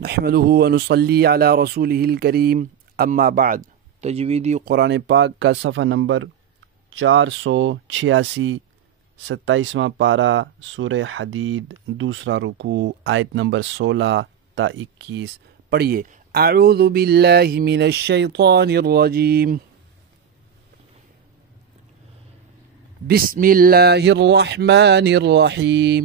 नहमदुहु व नुसल्ली अला रसूलिहिल करीम अम्मा बाद। तजवीदी कुरान पाक का सफ़ा नंबर 486, 27वां पारा, सूरह हदीद, दूसरा रुकू, आयत नंबर 16 ता 21। पढ़िए। अऊज़ु बिल्लाहि मिनश शैतानिर रजीम। बिस्मिल्लाहिर रहमानिर रहीम।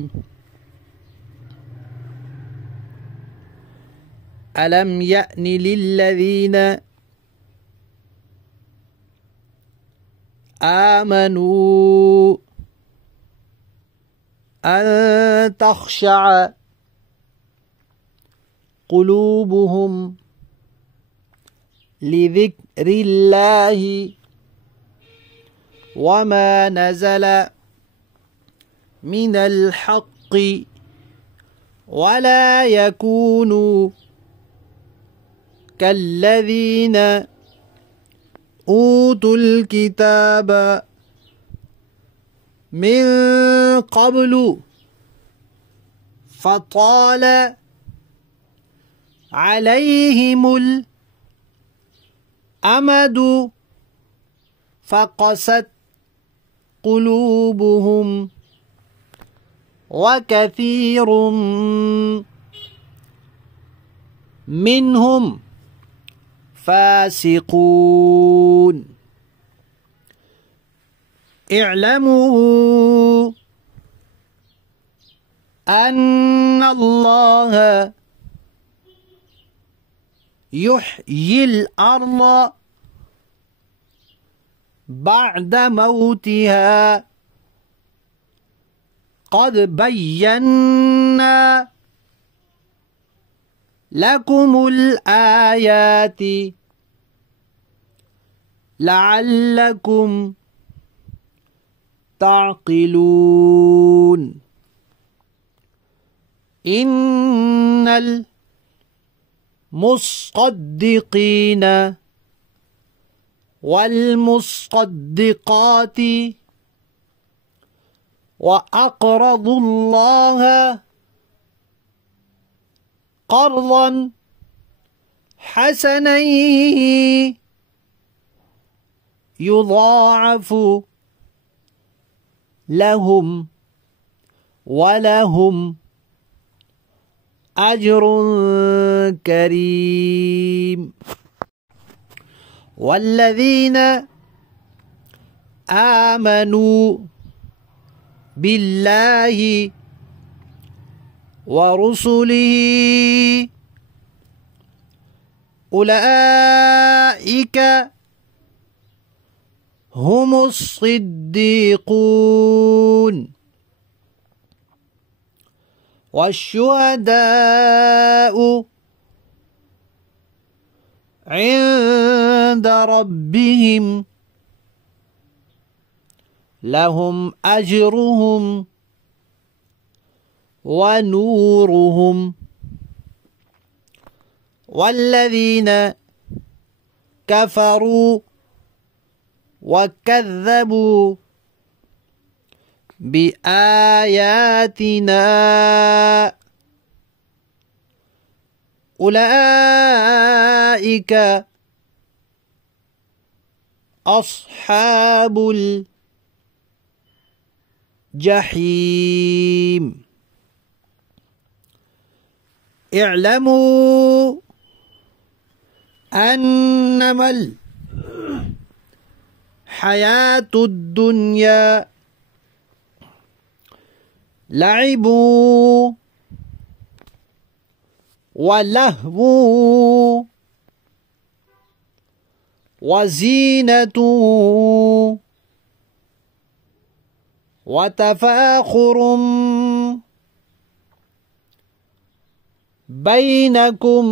अलम यअनि लिल्लज़ीना आमनू अन तख़शअ क़ुलूबुहुम लिज़िक्रिल्लाहि वमा नज़ल मिनल हक़्क़ि वला यकूनू कल्लज़ीना ऊतुल किताब मिन क़ब्लु फ़ताल अलैहिमुल अमदु फ़क़सत क़ुलूबुहुम वकसीरुम मिनहुम फ़ासिक़ून। इअलमू अन्नल्लाह युह्यिल अर्ज़ बअद मौतिहा क़द बय्यन्ना लकुमुल आयाति लअल्लकुम ताक़िलून। इन्नल मुस्सद्दिक़ीन वल मुस्सद्दिक़ाति व अक़रदुल्लाह क़र्ज़न हसनन युज़ाअफ़ु लहुम वलहुम अज्रुन करीम। वल्लज़ीना आमनू बिल्लाहि व रुसुलिही उलाइका हुमुस्सिद्दीक़ून वश्शुहदाउ इंद रब्बिहिम लहुम अज्रुहुम व नूरुहुम वल्लज़ीना कफ़रू वकज़्ज़बू बिआयातिना उलाइका अस्हाबुल जहीम। इअलमू अन्नमल हयातुद दुनिया लइबु व लहवु व ज़ीनतु व तफ़ाख़ुरुम बैनकुम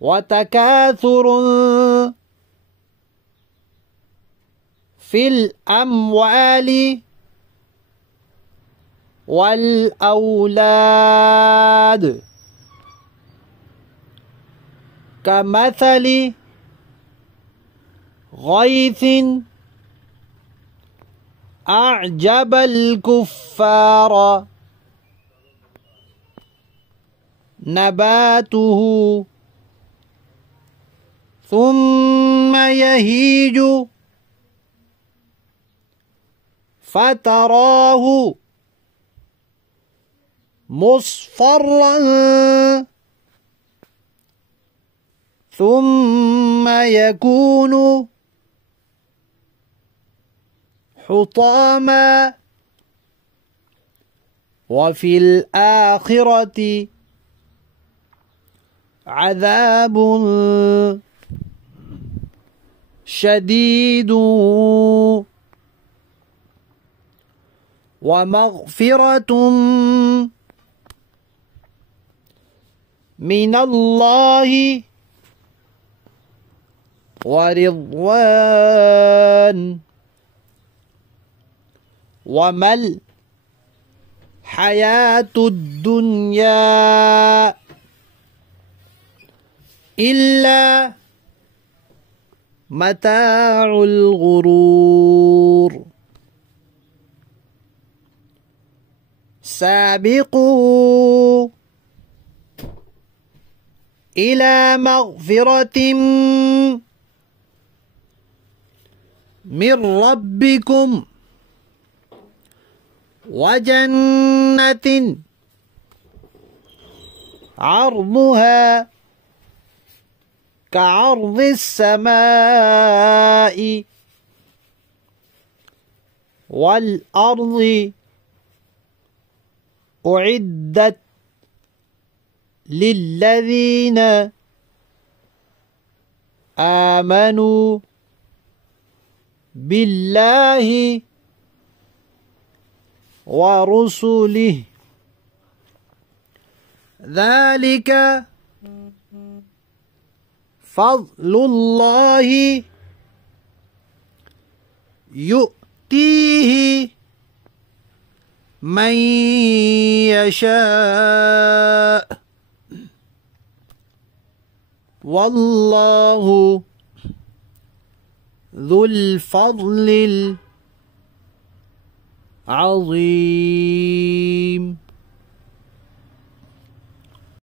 व तकाथुरुन फिल अम्वालि वल औलाद कमथलि गैसिन अअजबल कुफ्फार نباته ثم يهيج فتراه مصفرا ثم يكون حطاما وفي الآخرة عذاب شديد ومغفرة من الله ورضوان وما الحياة الدنيا إلا متاع الغرور سابقوا إلى مغفرة من ربكم وجنة عرضها كعرض السماء والأرض أعدت للذين آمنوا بالله ورسله ذلك فضل الله يؤتيه من يشاء والله ذو الفضل العظيم.